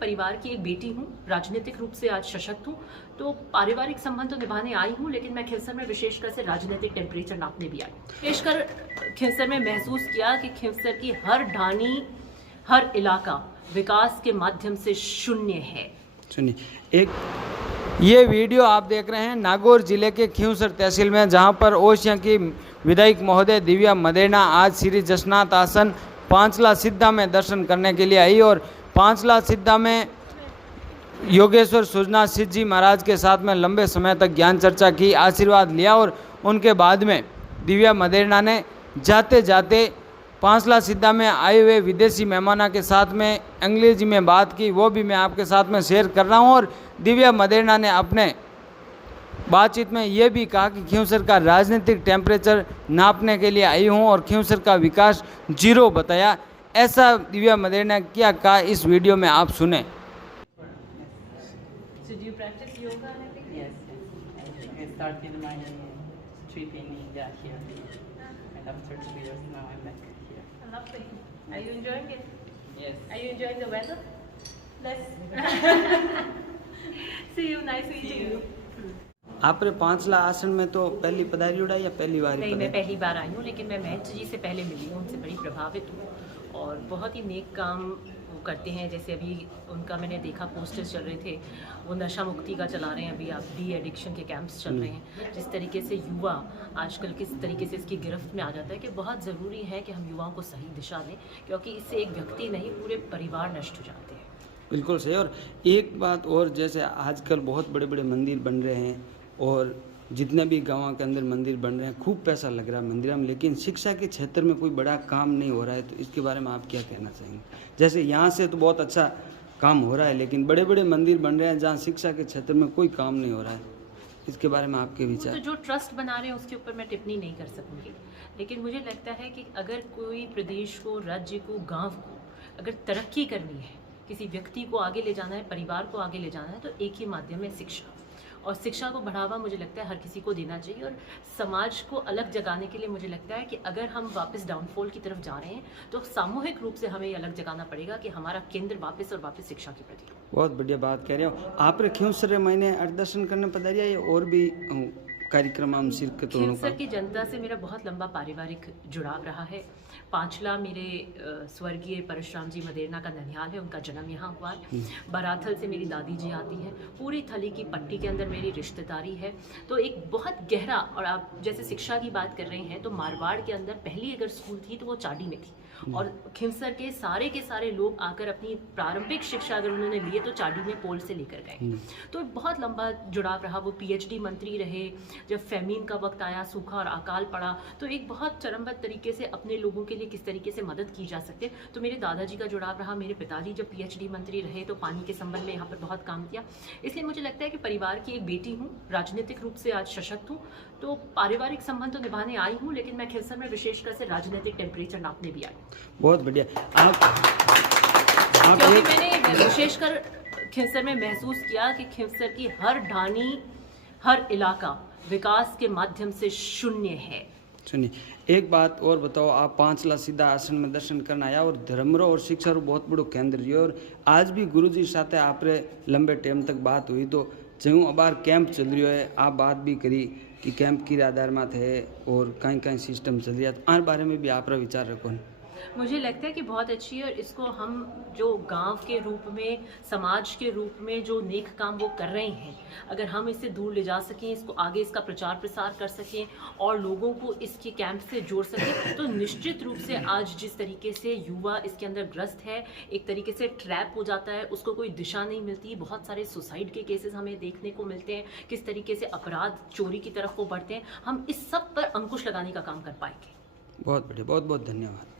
परिवार की एक बेटी हूँ, राजनीतिक रूप से आज सशक्त हूँ, तो पारिवारिक संबंध तो निभाने आई हूँ, लेकिन मैं खिंवसर में विशेषकर से राजनीतिक टेम्परेचर नापने भी आई। विशेषकर खिंवसर में महसूस किया कि खिंवसर की हर ढाणी, हर इलाका विकास के माध्यम से शून्य है। सुनिए, एक ये वीडियो आप देख रहे हैं नागौर जिले के खिंवसर तहसील में, जहां पर ओसिया की विधायक महोदय दिव्या मदेना आज श्री जसनाथ आसन पांचला सिद्धा में दर्शन करने के लिए आई और पांचला सिद्धा में योगेश्वर सुजनाथ सिद्ध जी महाराज के साथ में लंबे समय तक ज्ञान चर्चा की, आशीर्वाद लिया और उनके बाद में दिव्या मदेना ने जाते जाते पांचला सिद्धा में आए हुए विदेशी मेहमानों के साथ में अंग्रेजी में बात की, वो भी मैं आपके साथ में शेयर कर रहा हूँ। और दिव्या मदेना ने अपने बातचीत में ये भी कहा कि खिंवसर का राजनीतिक टेम्परेचर नापने के लिए आई हूँ और खिंवसर का विकास जीरो बताया। ऐसा दिव्या मदेना क्या कहा, इस वीडियो में आप सुने। So do you practice yoga and everything? Yes, I started my trip in India here, and after 2 years now I'm back here. Lovely. Are you enjoying it? Yes. Are you enjoying the weather? Let's see you. Nice meeting you. आपने पांचला आसन में तो पहली पधारी उड़ाई या पहली बार? नहीं, मैं पहली बार आई हूँ, लेकिन मैं महंत जी से पहले मिली हूँ, उनसे बड़ी प्रभावित हूँ और बहुत ही नेक काम वो करते हैं। जैसे अभी उनका मैंने देखा पोस्टर्स चल रहे थे, वो नशा मुक्ति का चला रहे हैं, अभी आप डी एडिक्शन के कैंप्स चल रहे हैं। जिस तरीके से युवा आजकल किस तरीके से इसकी गिरफ्त में आ जाता है कि बहुत ज़रूरी है कि हम युवाओं को सही दिशा दें, क्योंकि इससे एक व्यक्ति नहीं पूरे परिवार नष्ट हो जाते हैं। बिल्कुल सही। और एक बात और, जैसे आजकल बहुत बड़े बड़े मंदिर बन रहे हैं और जितने भी गाँव के अंदर मंदिर बन रहे हैं, खूब पैसा लग रहा है मंदिर में, लेकिन शिक्षा के क्षेत्र में कोई बड़ा काम नहीं हो रहा है, तो इसके बारे में आप क्या कहना चाहेंगे? जैसे यहाँ से तो बहुत अच्छा काम हो रहा है, लेकिन बड़े बड़े मंदिर बन रहे हैं जहाँ शिक्षा के क्षेत्र में कोई काम नहीं हो रहा है, इसके बारे में आपके विचार? तो जो ट्रस्ट बना रहे हैं उसके ऊपर मैं टिप्पणी नहीं कर सकूंगी, लेकिन मुझे लगता है कि अगर कोई प्रदेश को, राज्य को, गाँव को अगर तरक्की करनी है, किसी व्यक्ति को आगे ले जाना है, परिवार को आगे ले जाना है, तो एक ही माध्यम है शिक्षा। और शिक्षा को बढ़ावा मुझे लगता है हर किसी को देना चाहिए। और समाज को अलग जगाने के लिए मुझे लगता है कि अगर हम वापस डाउनफॉल की तरफ जा रहे हैं तो सामूहिक रूप से हमें ये अलग जगाना पड़ेगा कि हमारा केंद्र वापस और वापस शिक्षा के प्रति। बहुत बढ़िया बात कह रहे हो आप। खिंवसर महीने दर्शन करने पधारिया या और भी कार्यक्रम हम शिरकत? खिंवसर की जनता से मेरा बहुत लंबा पारिवारिक जुड़ाव रहा है। पांचला मेरे स्वर्गीय परशुराम जी मदेना का ननिहाल है, उनका जन्म यहाँ हुआ है। बराथल से मेरी दादी जी आती हैं, पूरी थली की पट्टी के अंदर मेरी रिश्तेदारी है। तो एक बहुत गहरा, और आप जैसे शिक्षा की बात कर रहे हैं तो मारवाड़ के अंदर पहली अगर स्कूल थी तो वो चाडी में थी, और खिंवसर के सारे लोग आकर अपनी प्रारंभिक शिक्षा अगर उन्होंने लिए तो चाडी में पोल से लेकर गए। तो बहुत लंबा जुड़ाव रहा। वो पीएचडी मंत्री रहे, जब फेमीन का वक्त आया, सूखा और अकाल पड़ा, तो एक बहुत चरमबद्ध तरीके से अपने लोगों के लिए किस तरीके से मदद की जा सकती है, तो मेरे दादाजी का जुड़ाव रहा। मेरे पिताजी जब पीएचडी मंत्री रहे तो पानी के संबंध में यहाँ पर बहुत काम किया। इसलिए मुझे लगता है कि परिवार की एक बेटी हूँ, राजनीतिक रूप से आज सशक्त हूँ, तो पारिवारिक संबंध तो निभाने आई हूँ, लेकिन मैं खिंवसर में विशेषकर से राजनीतिक टेम्परेचर नापने भी आई। बहुत बढ़िया। क्योंकि मैंने विशेषकर खिंवसर में महसूस किया कि खिंवसर की हर ढाणी, हर इलाका विकास के माध्यम से शून्य है। सुनिए, एक बात और बताओ, आप पांचला सिद्धा आश्रम में दर्शन करना आया और धर्मरो और शिक्षा रो बहुत बड़ो केंद्र रही, और आज भी गुरुजी साथे आपरे लंबे टाइम तक बात हुई, तो जो अबार कैंप चल रही है, आप बात भी करी कि कैंप की आधार में थे और कहीं कहीं सिस्टम चल रहा है, तो आर बारे में भी आप विचार रखो। मुझे लगता है कि बहुत अच्छी है, और इसको हम जो गांव के रूप में, समाज के रूप में जो नेक काम वो कर रहे हैं, अगर हम इसे दूर ले जा सकें, इसको आगे इसका प्रचार प्रसार कर सकें और लोगों को इसके कैंप से जोड़ सकें, तो निश्चित रूप से आज जिस तरीके से युवा इसके अंदर ग्रस्त है, एक तरीके से ट्रैप हो जाता है, उसको कोई दिशा नहीं मिलती, बहुत सारे सुसाइड के केसेस हमें देखने को मिलते हैं, किस तरीके से अपराध, चोरी की तरफ वो बढ़ते हैं, हम इस सब पर अंकुश लगाने का काम कर पाएंगे। बहुत बढ़िया, बहुत बहुत धन्यवाद।